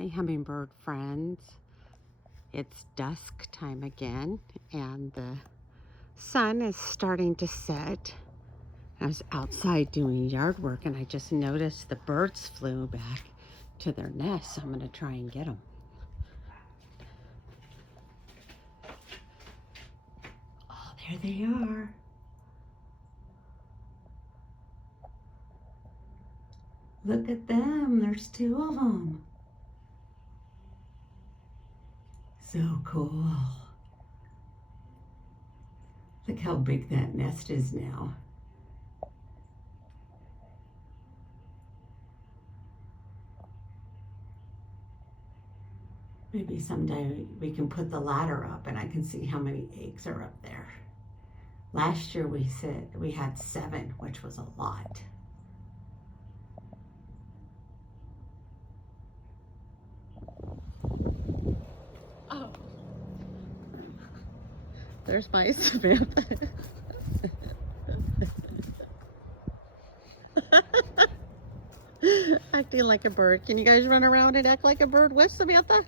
Hi, hummingbird friends. It's dusk time again, and the sun is starting to set. I was outside doing yard work, and I just noticed the birds flew back to their nests. So I'm going to try and get them. Oh, there they are. Look at them. There's two of them. So cool. Look how big that nest is now. Maybe someday we can put the ladder up and I can see how many eggs are up there. Last year we said we had 7, which was a lot. Oh, there's my Samantha. Acting like a bird. Can you guys run around and act like a bird with Samantha?